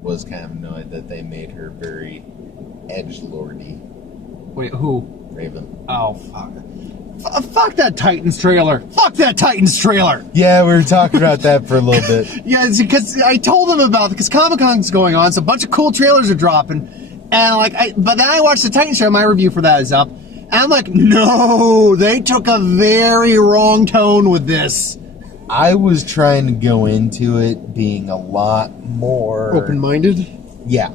was kind of annoyed that they made her very edgelordy. Wait, who? Raven. Oh, fuck. Fuck that Titans trailer. Fuck that Titans trailer. Yeah, we were talking about that for a little bit. Yeah, it's because I told them about it, because Comic-Con's going on, so a bunch of cool trailers are dropping. And, but then I watched the Titans show, my review for that is up. And I'm like, no, they took a very wrong tone with this. I was trying to go into it being a lot more... Open-minded? Yeah.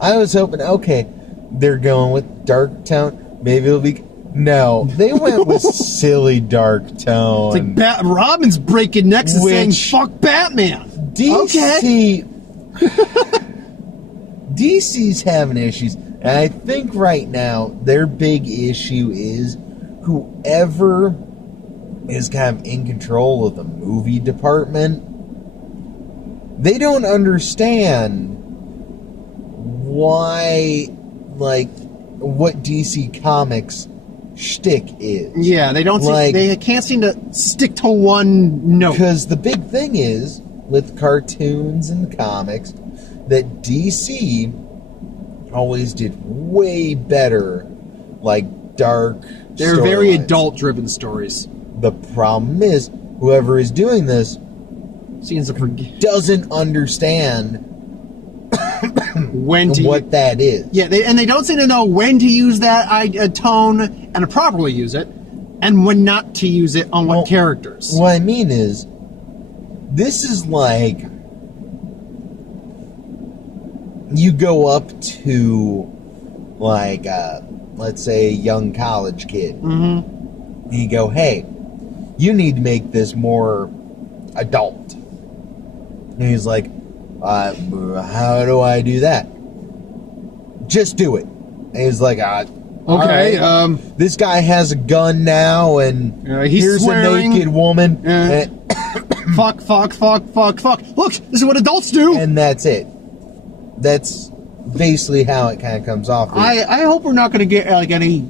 I was hoping, okay, they're going with dark tone. Maybe it'll be... No, they went with silly dark tone. It's like Robin's breaking necks and saying, fuck Batman. DC... Okay. DC's having issues. And I think right now, their big issue is whoever is kind of in control of the movie department, they don't understand why, like, what DC Comics shtick is. Yeah, they don't. They can't seem to stick to one note. Because the big thing is with cartoons and comics that DC always did way better, like dark. They're very adult-driven stories. The problem is whoever is doing this seems to forget, doesn't understand when to what that is. Yeah, and they don't seem to know when to use that tone and to properly use it, and when not to use it on what characters. What I mean is, this is like you go up to, like, let's say a young college kid, and you go, hey, you need to make this more adult. And he's like, how do I do that? Just do it. And he's like, okay, right, this guy has a gun now, and here's swearing. A naked woman. Fuck. Look, this is what adults do. And that's it. That's basically how it kind of comes off. I hope we're not going to get like any...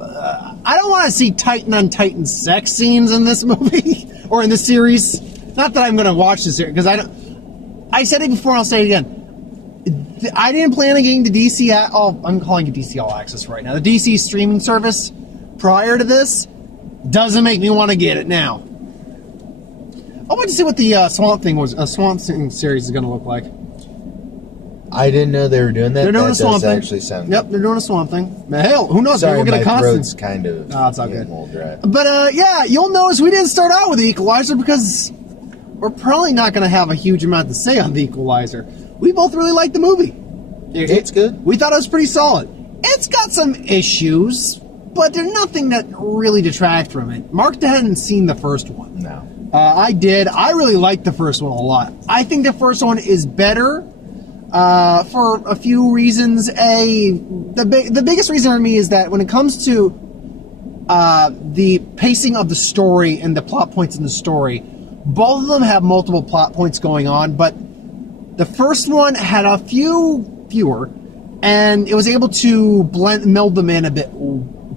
I don't want to see Titan on Titan sex scenes in this movie or in this series. Not that I'm going to watch this series, because I said it before, I'll say it again. I didn't plan on getting the DC... I'm calling it DC All Access right now. The DC streaming service prior to this doesn't make me want to get it now. I want to see what the Swamp Thing series is going to look like. I didn't know they were doing that. They're doing a Swamp Thing. Actually sound yep, they're doing a Swamp Thing. Hell, who knows? Sorry, maybe we'll get a my constant. throat's kind of... No, it's all good. A little dry. But, yeah, you'll notice we didn't start out with the Equalizer because we're probably not going to have a huge amount to say on the Equalizer. We both really liked the movie. It's good. We thought it was pretty solid. It's got some issues, but there's nothing that really detracts from it. Mark hadn't seen the first one. No. I did. I really liked the first one a lot. I think the first one is better for a few reasons. The biggest reason for me is that when it comes to the pacing of the story and the plot points in the story, both of them have multiple plot points going on, but the first one had a fewer, and it was able to meld them in a bit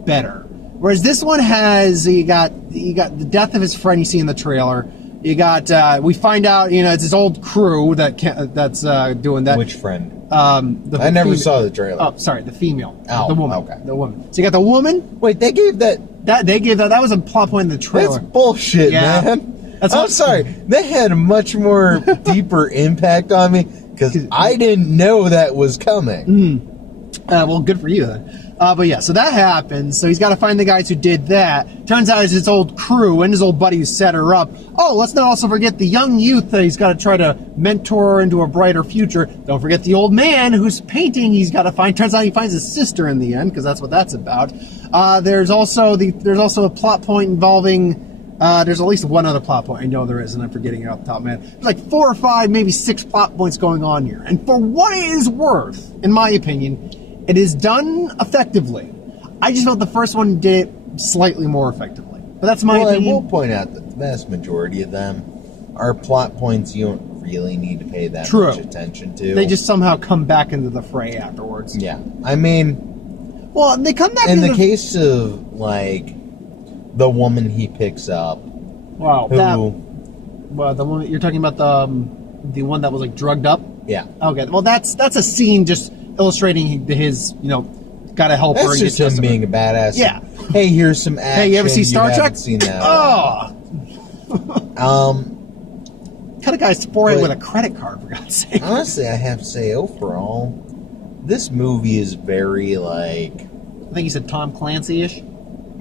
better. Whereas this one has, you got the death of his friend you see in the trailer. You got, we find out, it's his old crew that's doing that. Which friend? I never saw the trailer. Oh, sorry, the female. Oh, the woman. okay. The woman. So you got the woman. Wait, they gave that. That was a plot point in the trailer. That's bullshit, man. I'm sorry. That had a much more deeper impact on me because I didn't know that was coming. Well, good for you then. But yeah, so that happens. So he's got to find the guys who did that. Turns out it's his old crew and his old buddy who set her up. Oh, let's not also forget the young youth that he's got to try to mentor her into a brighter future. Don't forget the old man who's painting he's got to find. Turns out he finds his sister in the end, because that's what that's about. There's also a plot point involving... there's at least one other plot point. I know there is, and I'm forgetting it off the top of my head. There's like 4 or 5, maybe 6 plot points going on here. And for what it is worth, in my opinion... it is done effectively. I just felt the first one did it slightly more effectively. But that's my opinion. I will point out that the vast majority of them are plot points you don't really need to pay that much attention to. They just somehow come back into the fray afterwards. Yeah. I mean... well, they come back in the case of, like, the woman he picks up... wow. The woman... you're talking about the one that was, like, drugged up? Yeah. Okay. Well, that's a scene just illustrating his, gotta help her. That's and just get him being a badass. Yeah. Hey, here's some action. Hey, you ever see Star Trek? Haven't seen that. Cut a guy's forehead But- with a credit card, for God's sake. Honestly, I have to say, overall, this movie is very, like... I think you said Tom Clancy-ish.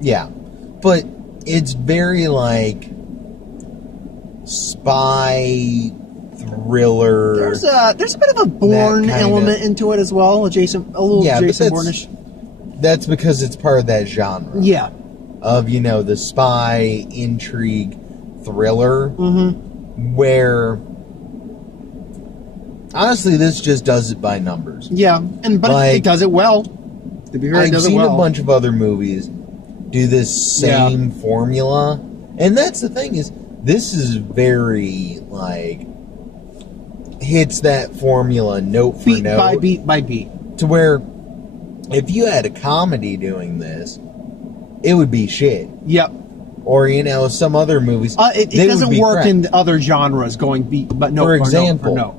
Yeah. But it's very, like... spy... thriller... There's a bit of a Bourne That kinda- element into it as well. A little Yeah, but Jason that's- Bourne-ish. That's because it's part of that genre. Yeah. Of, the spy, intrigue, thriller... Mm-hmm. Where... Honestly, this just does it by numbers. Yeah, but Like, it does it well. To be fair, it I've does it seen well. a bunch of other movies do this same formula, and that's the thing is, this is very like hits that formula note for beat note, by beat by beat. to where if you had a comedy doing this, it would be shit. Yep. Or some other movies. It they would doesn't be work crap. in other genres going beat, but no. For or example, no.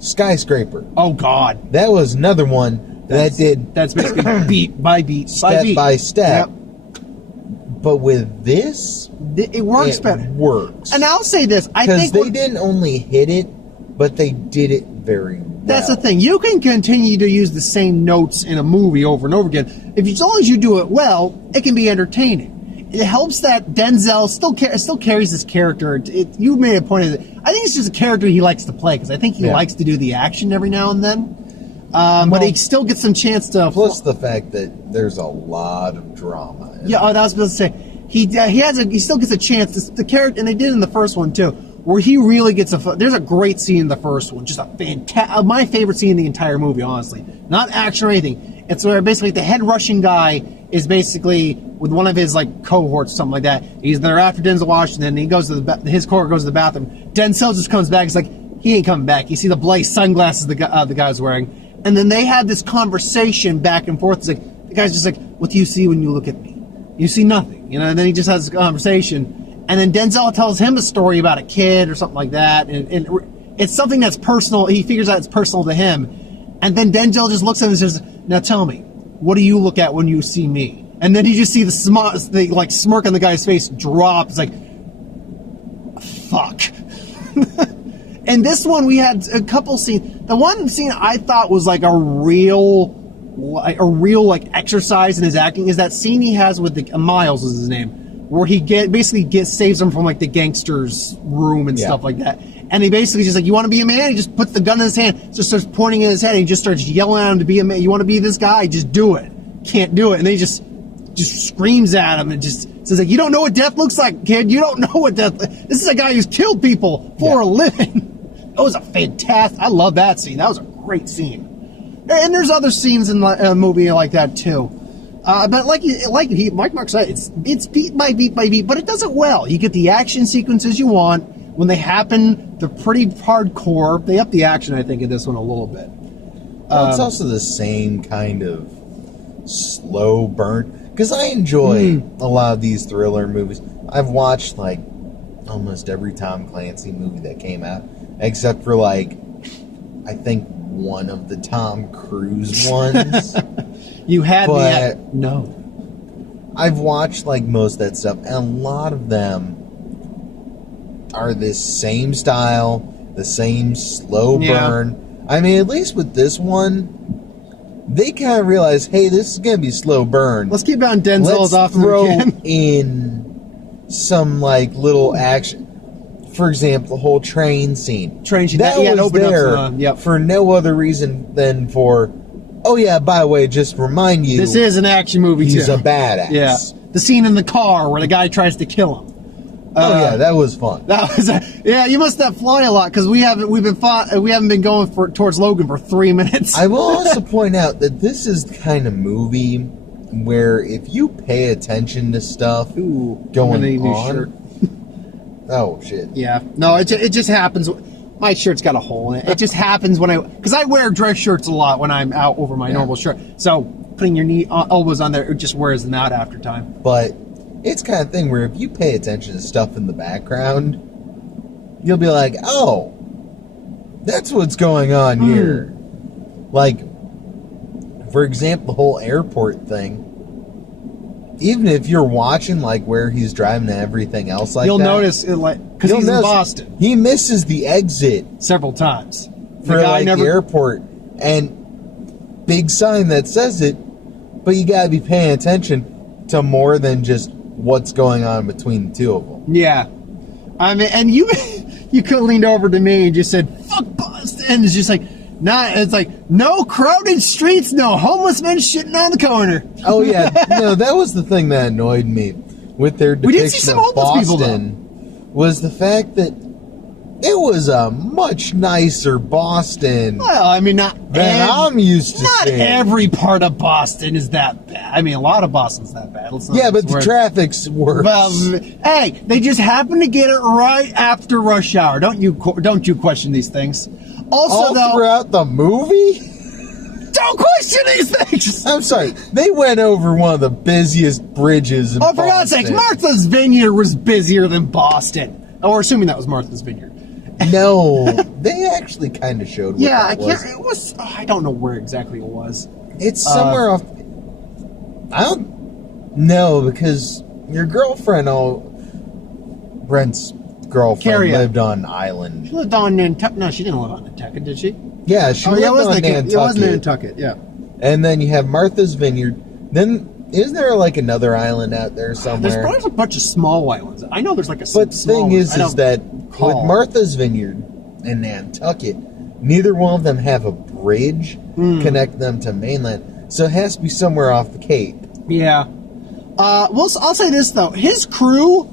Skyscraper. Oh God, That was another one that did that's basically beat by beat step beat. by step. Yep. But with this, It works it better. works. And I'll say this: I Because think they didn't only hit it, but they did it very well. that's the thing. You can continue to use the same notes in a movie over and over again. As long as you do it well, it can be entertaining. It helps that Denzel still carries this character. You made a point of it. I think it's just a character he likes to play because I think he likes to do the action every now and then. But he still gets some chance to. Plus the fact that there's a lot of drama. Yeah, I was supposed to say he still gets a chance. The character, and they did in the first one too, where he really gets there's a great scene in the first one, just a fantastic, my favorite scene in the entire movie, honestly. Not action or anything. It's where basically the head Russian guy is basically with one of his like cohorts, something like that. He's there after Denzel Washington, and he goes to his cohort goes to the bathroom. Denzel just comes back. He's like, he ain't coming back. You see the blaze sunglasses the guy's wearing, and then they had this conversation back and forth. It's like the guy's just like, what do you see when you look at me? You see nothing, And then he just has this conversation, and then Denzel tells him a story about a kid or something like that, and it's something that's personal. He figures out it's personal to him, and then Denzel just looks at him and says, "Now tell me, what do you look at when you see me?" And then you just see the smirk on the guy's face drop. It's like, fuck. And this one, we had a couple scenes. The one scene I thought was like a real exercise in his acting is that scene he has with Miles is his name, where he saves him from like the gangster's room and stuff like that. And he basically just like, you want to be a man? He just puts the gun in his hand, just starts pointing in his head, and he just starts yelling at him to be a man. You want to be this guy? Just do it. Can't do it. And then he just screams at him and just says like, you don't know what death looks like, kid. You don't know what death. This is a guy who's killed people for a living. That was a fantastic. I love that scene. That was a great scene. And there's other scenes in a movie like that too. But like Mike Mark said, it's beat by beat by beat, but it does it well. You get the action sequences you want. When they happen, they're pretty hardcore. They up the action, I think, in this one a little bit. Well, it's also the same kind of slow burn. Because I enjoy a lot of these thriller movies. I've watched, like, almost every Tom Clancy movie that came out. Except for, like, I think one of the Tom Cruise ones. You had me But- at... No. I've watched, like, most of that stuff. And a lot of them are this same style, the same slow burn. I mean, at least with this one, they kind of realize, hey, this is going to be slow burn. Let's keep it on Denzel as Let's often as throw we can. in some, like, little action. For example, the whole train scene. Train scene, That yeah, it was opened up there some, yep. for no other reason than for, oh, yeah, by the way, just remind you, This is an action movie, he's too. a badass. Yeah. The scene in the car where the guy tries to kill him. Oh, yeah, that was fun. That was you must have fly a lot because we haven't been going towards Logan for 3 minutes. I will also point out that this is the kind of movie where if you pay attention to stuff Ooh, going I'm gonna need a new on, shirt. oh shit, Yeah, no, it just happens. My shirt's got a hole in it. It just happens because I wear dress shirts a lot when I'm out over my normal shirt. So putting your elbows on there, it just wears them out after time. but it's kind of thing where if you pay attention to stuff in the background, you'll be like, oh, That's what's going on here. Like, for example, the whole airport thing. Even if you're watching, like, where he's driving and everything else like You'll that. notice, because he's in Boston. He misses the exit Several times. for, the airport. And big sign that says it, but you gotta be paying attention to more than just what's going on between the two of them. Yeah. I mean, and you could have leaned over to me and just said, fuck Boston. And it's just like, it's like, no crowded streets, no homeless men shitting on the corner. Oh, yeah. No, that was the thing that annoyed me with their We did see depiction some of homeless people, Boston was the fact that it was a much nicer Boston Well, I mean, not I'm used to not seeing. every part of Boston is that bad. I mean, a lot of Boston's that bad. Yeah, but the traffic's worse. Well, hey, they just happen to get it right after rush hour. Don't you question these things? Also, All though, throughout the movie? don't question these things. I'm sorry. They went over one of the busiest bridges in Boston. For God's sakes, Martha's Vineyard was busier than Boston. Oh, we're assuming that was Martha's Vineyard. No, they actually kind of showed what that was. It was. I don't know where exactly it was. It's somewhere off. I don't know, because your girlfriend, Brent's girlfriend, Carrie lived on an island. She lived on Nantucket. No, she didn't live on Nantucket, did she? Yeah, she lived on Nantucket. It was Nantucket, yeah. And then you have Martha's Vineyard. Then, isn't there like another island out there somewhere? There's probably a bunch of small islands. I know there's like a But the small thing is ones. that with Martha's Vineyard and Nantucket, neither one of them have a bridge connect them to mainland. So it has to be somewhere off the Cape. Yeah. I'll say this, though. His crew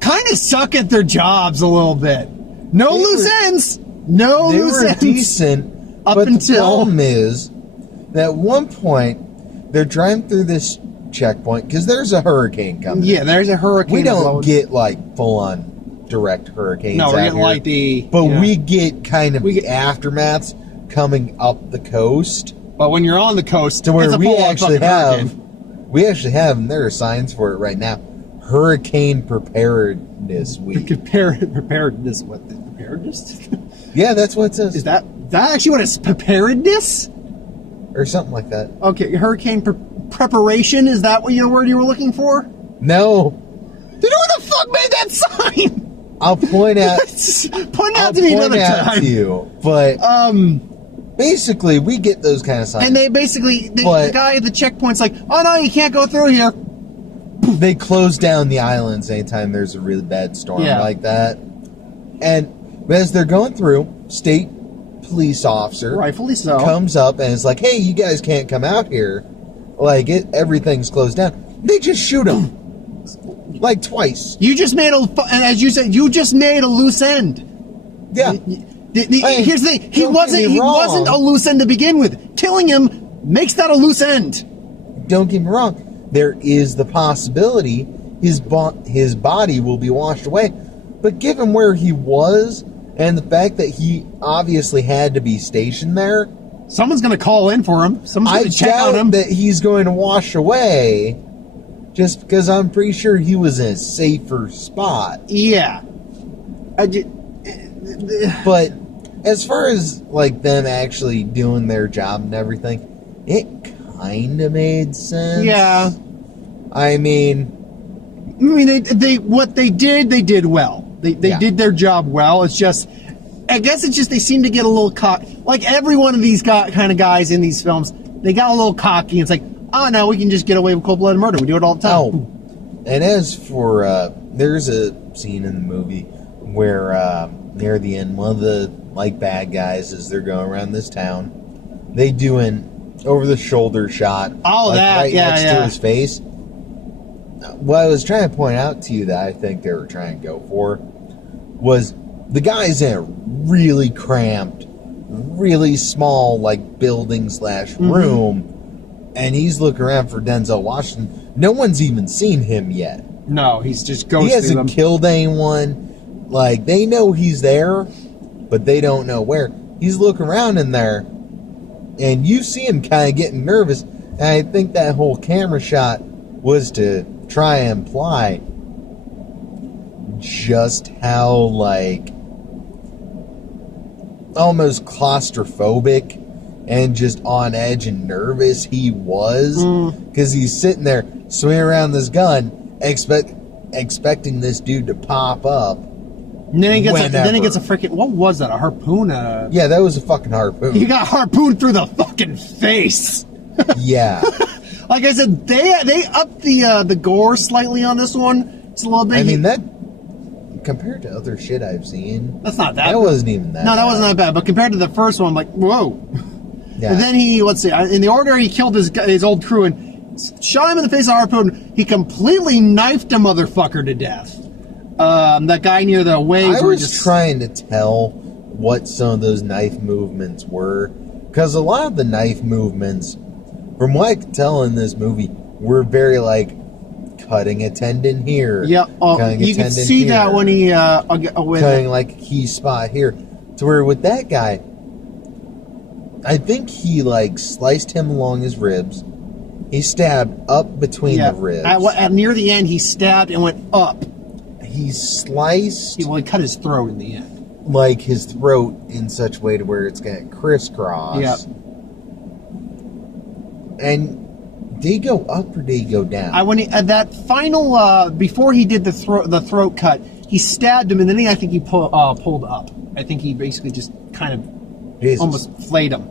kind of suck at their jobs a little bit. No loose ends. No loose ends. They were decent, but the problem is that at one point, they're driving through this checkpoint, because there's a hurricane coming. Yeah, there's a hurricane. We don't get, like, full-on direct hurricanes No, we're out getting here, like the... But we get kind of the aftermaths coming up the coast. But when you're on the coast, to where it's a we full-on actually fucking hurricane. and there are signs for it right now. Hurricane Preparedness Week. Preparedness? What? Preparedness? Yeah, that's what it says. Is that actually what it's preparedness? Or something like that. Okay, hurricane preparation, is that what your word you were looking for? No. Then who the fuck made that sign? I'll point out. Point out to me another time. To you, but basically, we get those kind of signs. And they basically, the guy at the checkpoint's like, "Oh no, you can't go through here." They close down the islands anytime there's a really bad storm like that. And as they're going through, state police officer, rightfully so, comes up and is like, "Hey, you guys can't come out here. Like everything's closed down." They just shoot him. Like twice. You just made as you said, you just made a loose end. Yeah. Here's the thing: he wasn't a loose end to begin with. Killing him makes that a loose end. Don't get me wrong. There is the possibility his body will be washed away, but given where he was and the fact that he obviously had to be stationed there, someone's going to call in for him. Someone's going to check on him. That he's going to wash away. Just because I'm pretty sure he was in a safer spot. Yeah. But as far as like them actually doing their job and everything, it kind of made sense. Yeah. I mean, they what they did well. They did their job well. It's just, I guess it's just they seem to get a little like every one of these kind of guys in these films, they got a little cocky. And it's like, oh, now we can just get away with cold-blooded murder. We do it all the time. Oh, and as for, there's a scene in the movie where, near the end, one of the, like, bad guys, as they're going around this town, they do an over-the-shoulder shot. Right next to his face. What I was trying to point out to you that I think they were trying to go for was the guy's in a really cramped, really small, like, building/room, and he's looking around for Denzel Washington. No one's even seen him yet. No, he's just going. He hasn't killed anyone. Like, they know he's there, but they don't know where. He's looking around in there, and you see him kind of getting nervous. And I think that whole camera shot was to try and imply just how, like, almost claustrophobic and just on edge and nervous he was, because he's sitting there swinging around this gun, expecting this dude to pop up. And then he gets a freaking, what was that? A harpoon? Yeah, that was a fucking harpoon. He got harpooned through the fucking face. Yeah. Like I said, they upped the gore slightly on this one. It's a little bit. I mean, that compared to other shit I've seen, that's not that. That wasn't even that. No, that bad. wasn't that bad. But compared to the first one, I'm like, whoa. Yeah. And then let's see, in the order he killed his old crew and shot him in the face with a harpoon. He completely knifed a motherfucker to death. That guy near the waves. I was trying to tell what some of those knife movements were, because a lot of the knife movements, from what I could tell in this movie, were very like cutting a tendon here. Yeah, you can see that when he cutting like a key spot here. To where with that guy, I think he like sliced him along his ribs. He stabbed up between the ribs. At near the end, he stabbed and went up. He sliced. He cut his throat in the end. Like his throat in such a way to where it's going to crisscross. Yeah. And did he go up or did he go down? When that final before he did the throat cut, he stabbed him, and then I think he pulled up. I think he basically just kind of almost flayed him.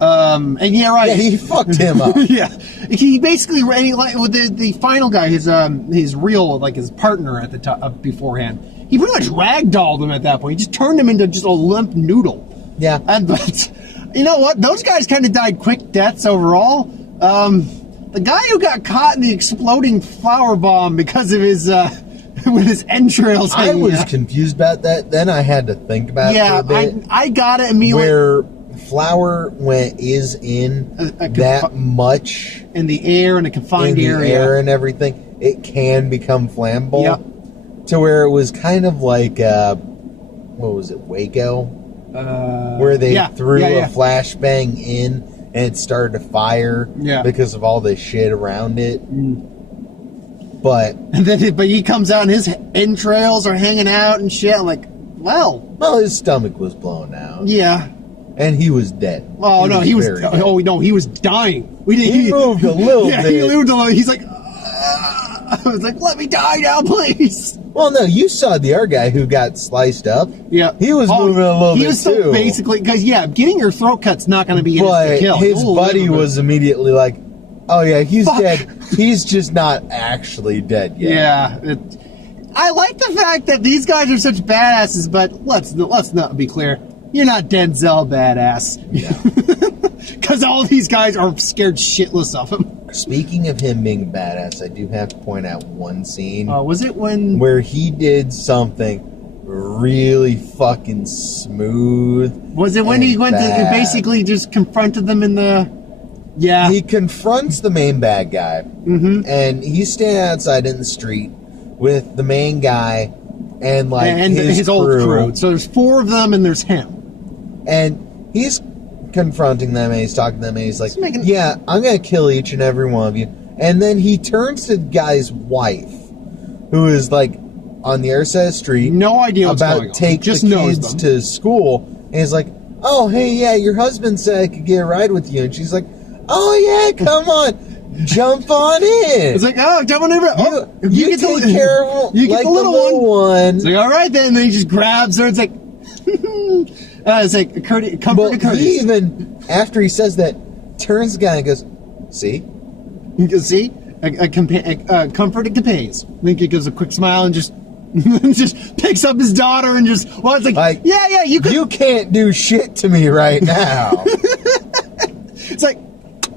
And yeah, right. Yeah, he fucked him up. Yeah, he basically with the final guy, his real like his partner at the top beforehand. He pretty much ragdolled him at that point. He just turned him into just a limp noodle. Yeah, but you know what? Those guys kind of died quick deaths overall. The guy who got caught in the exploding flower bomb because of his with his entrails. I was confused about that. Then I had to think about it for a bit. I got it immediately. Where flour, when it is in that much in the air, in a confined area, air and everything, it can become flammable. Yep. To where it was kind of like what was it, Waco? Where they threw a flashbang in and it started to fire because of all this shit around it. But he comes out and his entrails are hanging out and shit. I'm like, well, his stomach was blown out. Yeah. And he was dead. Oh, no, he was dead. Oh, no, he was dying. He moved a little bit. He moved a little. He's like, I was like, let me die now, please. Well, no, you saw the other guy who got sliced up. Yeah. He was moving a little bit, too. He was still basically, because, getting your throat cut's not going to be an instant kill. His buddy was immediately like, oh, yeah, he's dead. He's just not actually dead yet. Yeah. I like the fact that these guys are such badasses, but let's not be clear. You're not Denzel badass. Because all these guys are scared shitless of him. Speaking of him being badass, I do have to point out one scene. Was it when... where he did something really fucking smooth. Was it when he went to basically just confronted them in the... Yeah. He confronts the main bad guy. Mm-hmm. And he's standing outside in the street with the main guy and his old crew. So there's 4 of them and there's him. And he's confronting them and he's talking to them and he's like, yeah, I'm going to kill each and every one of you. And then he turns to the guy's wife, who is like on the other side of the street. No idea what's going on. About to take the kids to school. And he's like, oh, hey, yeah, your husband said I could get a ride with you. And she's like, oh, yeah, come on. Jump on in. It's like, oh, jump on in. You take care of you get the little one. It's like, all right, then. And then he just grabs her. It's like... it's like comfort to Curtis. He even, after he says that, turns to the guy and goes, see? You can see? A comforted companions. I think he gives a quick smile and just just picks up his daughter and just, yeah, you can. You can't do shit to me right now. It's like,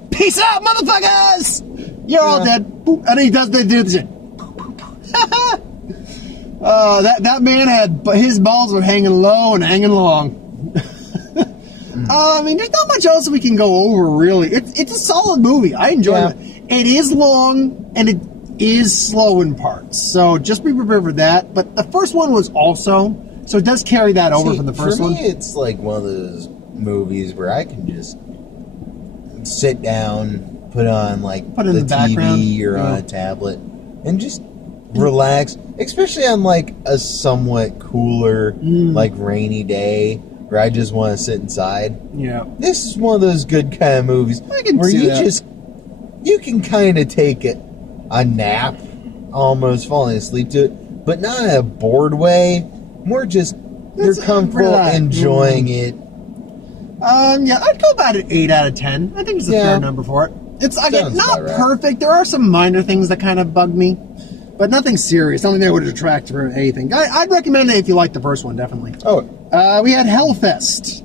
peace out, motherfuckers! You're all dead. Boop. And he does this shit. That man his balls were hanging low and hanging long. I mean, there's not much else we can go over, really. It's a solid movie. I enjoy it. It is long, and it is slow in parts. So just be prepared for that. But the first one was also, so it does carry that over from the first one. For me, it's like one of those movies where I can just sit down, put on the TV or on a tablet, and just relax. Especially on like a somewhat cooler, like rainy day. where I just want to sit inside. Yeah. This is one of those good kind of movies I can where see you that. you can kind of take a nap, almost falling asleep to it, but not in a bored way. More just you're comfortable enjoying it. Yeah, I'd go about an 8 out of 10. I think it's a fair number for it. It's again Sounds not about right. perfect. There are some minor things that kind of bug me, but nothing serious. Nothing that would detract from anything. I'd recommend it if you like the first one, definitely. Oh, We had Hellfest.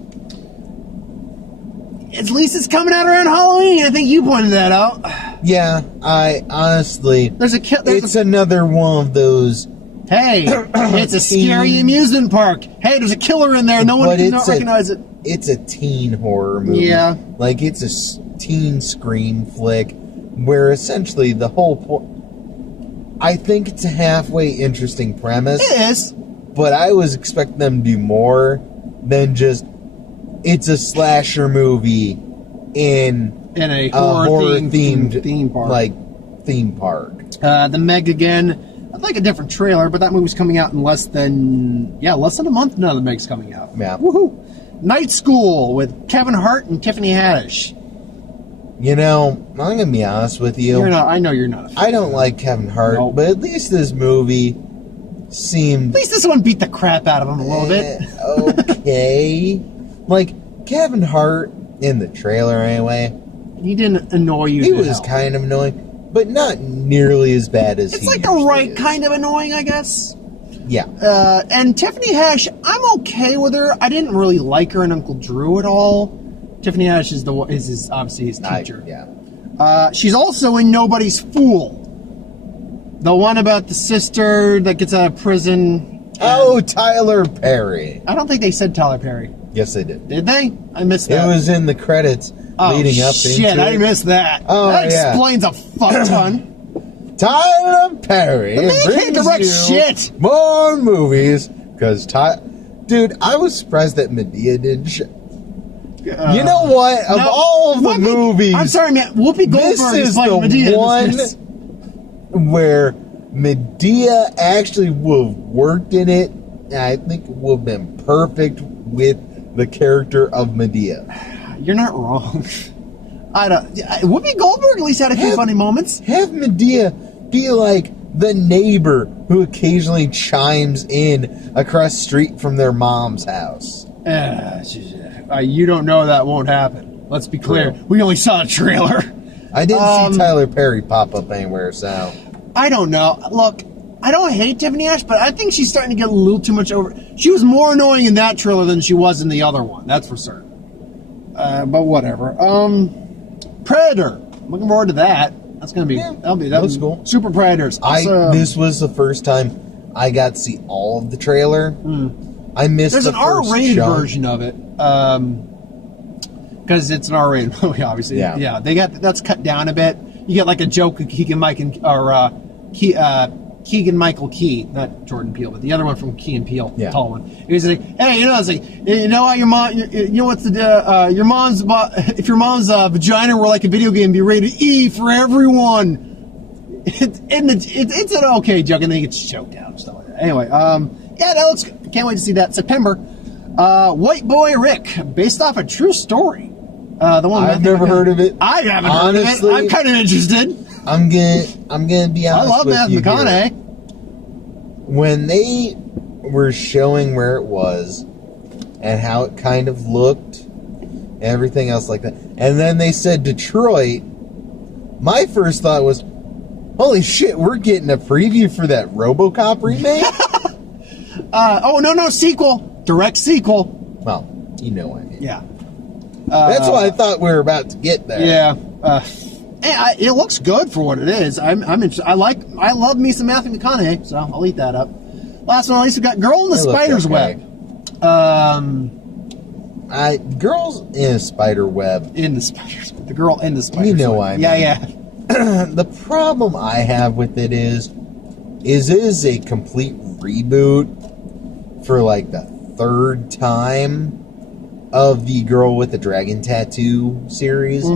At least it's coming out around Halloween. I think you pointed that out. yeah. I honestly, it's another one of those. Hey, it's a scary amusement park. Hey, there's a killer in there. No one can not recognize it. It's a teen horror movie. Yeah. Like, it's a teen scream flick where essentially the whole point... I think it's a halfway interesting premise. It is. But I was expecting them to do more than just... It's a slasher movie in a horror-themed theme park. Like, theme park. The Meg again... I'd like a different trailer, but that movie's coming out in less than a month now. The Meg's coming out. Yeah. Woohoo! Night School with Kevin Hart and Tiffany Haddish. You know, I'm gonna be honest with you. I know you're not a fan. I don't like Kevin Hart, Nope. but at least this movie seemed... At least this one beat the crap out of him a little bit. Okay. Like, Kevin Hart, in the trailer anyway... He didn't annoy you. He was kind of annoying. But not nearly as bad as It's he like the right kind of annoying, I guess. Yeah. And Tiffany Haddish, I'm okay with her. I didn't really like her in Uncle Drew at all. Tiffany Haddish is obviously his teacher. Yeah. She's also in Nobody's Fool. The one about the sister that gets out of prison. Oh, Tyler Perry. I don't think they said Tyler Perry. Yes, they did. Did they? I missed that. It was in the credits leading up into shit, I it. missed that. Oh, that yeah. explains a fuck ton. Tyler Perry The man can't brings direct you shit. more movies. Because, dude, I was surprised that Medea did shit. You know what? Of all of the movies... I'm sorry, man. Whoopi Goldberg is playing Medea. This is the one where Medea actually would have worked in it. And I think it would have been perfect with the character of Medea. You're not wrong. Whoopi Goldberg at least had a few funny moments. Have Medea be like the neighbor who occasionally chimes in across the street from their mom's house. You don't know that won't happen. Let's be clear. True. We only saw a trailer. I didn't see Tyler Perry pop up anywhere, so... I don't know. Look, I don't hate Tiffany Haddish, but I think she's starting to get a little too much over... She was more annoying in that trailer than she was in the other one. That's for certain. But whatever. Predator. Looking forward to that. That's gonna be... That's cool. Super Predators. This was the first time I got to see all of the trailer. I missed There's the an first R-rated chunk. version of it. Because it's an R-rated movie, obviously. Yeah. That's cut down a bit. You get like a joke of Keegan-Michael Key, not Jordan Peele, but the other one from Key and Peele, the tall one. He was like, "Hey, it's like, you know what, your mom, you know what's your mom's, if your mom's vagina were like a video game, be rated E for everyone." It's an okay joke, and then he gets choked out and stuff like that. Anyway, that looks. Can't wait to see that September. White Boy Rick, based off a true story. The one I've never heard of it. I haven't heard of it. I'm kind of interested. I'm gonna be honest. I love Matthew McConaughey. When they were showing where it was and how it kind of looked, and everything else like that, and then they said Detroit, my first thought was, "Holy shit, we're getting a preview for that RoboCop remake." No, sequel, direct sequel. Well, you know what I mean. Yeah. That's why I thought we were about to get there. Yeah. It looks good for what it is. I'm interested. I love me some Matthew McConaughey, so I'll eat that up. Last one, at least we got Girl in the Spider's Web. Girls in a Spider Web. In the Spider's Web. The Girl in the Spider's Web. You know what I mean. Yeah. The problem I have with it is it is a complete reboot for like the third time of the Girl with the Dragon Tattoo series.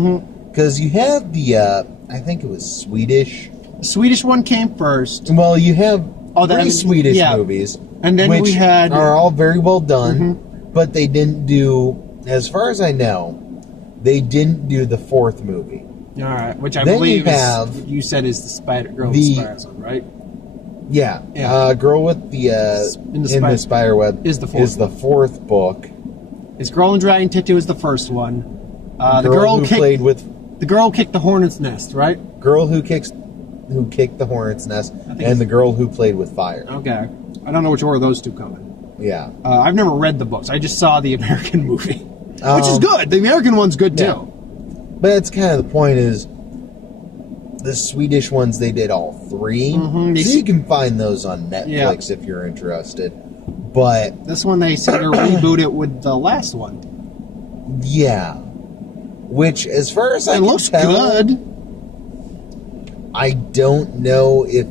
Because you have the, I think it was Swedish. The Swedish one came first. Well, you have three Swedish movies. And then which we had... are all very well done. But they didn't do, as far as I know, they didn't do the fourth movie. All right, which I Then believe you you said is the Spider Girl with the Spiders one, right? Yeah. Girl with the in the spider web is the fourth book. Is Girl in Dragon Tattoo is the first one. The girl who played with the girl kicked the hornet's nest, right? Girl who kicked the hornet's nest, and the girl who played with fire. Okay, I don't know which order those two come in. Yeah, I've never read the books. I just saw the American movie, which is good. The American one's good too. Yeah. But that's kind of the point. Is the Swedish ones, they did all three, so you can find those on Netflix if you're interested. But this one, they said to reboot it with the last one. Yeah, which, as far as I can looks tell, good. I don't know if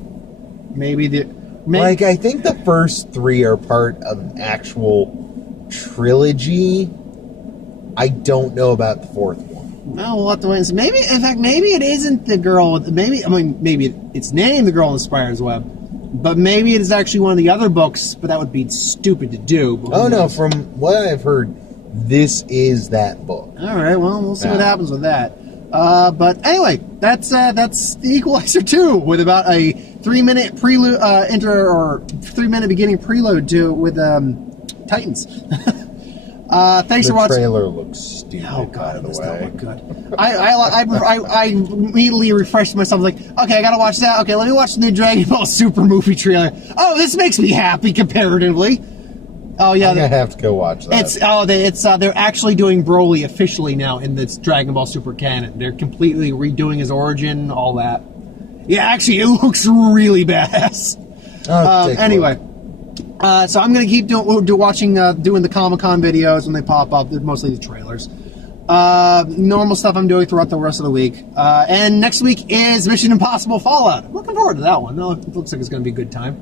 I think the first three are part of an actual trilogy. I don't know about the fourth one. No, we'll have to wait and see. Maybe it isn't the girl. Maybe it's named The Girl in the Spider's Web, but maybe it is actually one of the other books. But that would be stupid to do. Oh no! From what I've heard, this is that book. All right. Well, we'll see what happens with that. But anyway, that's the Equalizer 2 with about a 3-minute prelude, 3-minute beginning prelude to with Titans. Thanks for watching. The trailer looks stupid. Oh god, it does not look good. I immediately refreshed myself. Like, okay, I gotta watch that. Okay, let me watch the new Dragon Ball Super movie trailer. Oh, this makes me happy comparatively. Oh yeah, I'm gonna have to go watch that. They're actually doing Broly officially now in this Dragon Ball Super canon. They're completely redoing his origin, all that. Yeah, actually, it looks really badass. Anyway. So I'm going to keep doing the Comic-Con videos when they pop up. They're mostly the trailers. Normal stuff I'm doing throughout the rest of the week. And next week is Mission Impossible Fallout. I'm looking forward to that one. It looks like it's going to be a good time.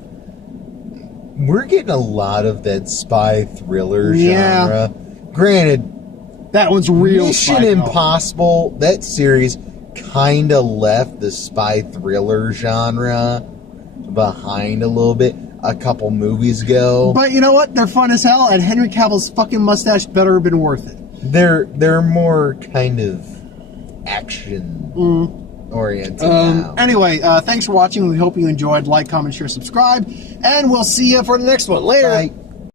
We're getting a lot of that spy thriller genre. Granted, that one's real. Mission Impossible, that series kind of left the spy thriller genre behind a little bit a couple movies ago. But you know what? They're fun as hell, and Henry Cavill's fucking mustache better have been worth it. They're more kind of action oriented now. Anyway, thanks for watching. We hope you enjoyed. Like, comment, share, subscribe, and we'll see you for the next one. Later. Bye.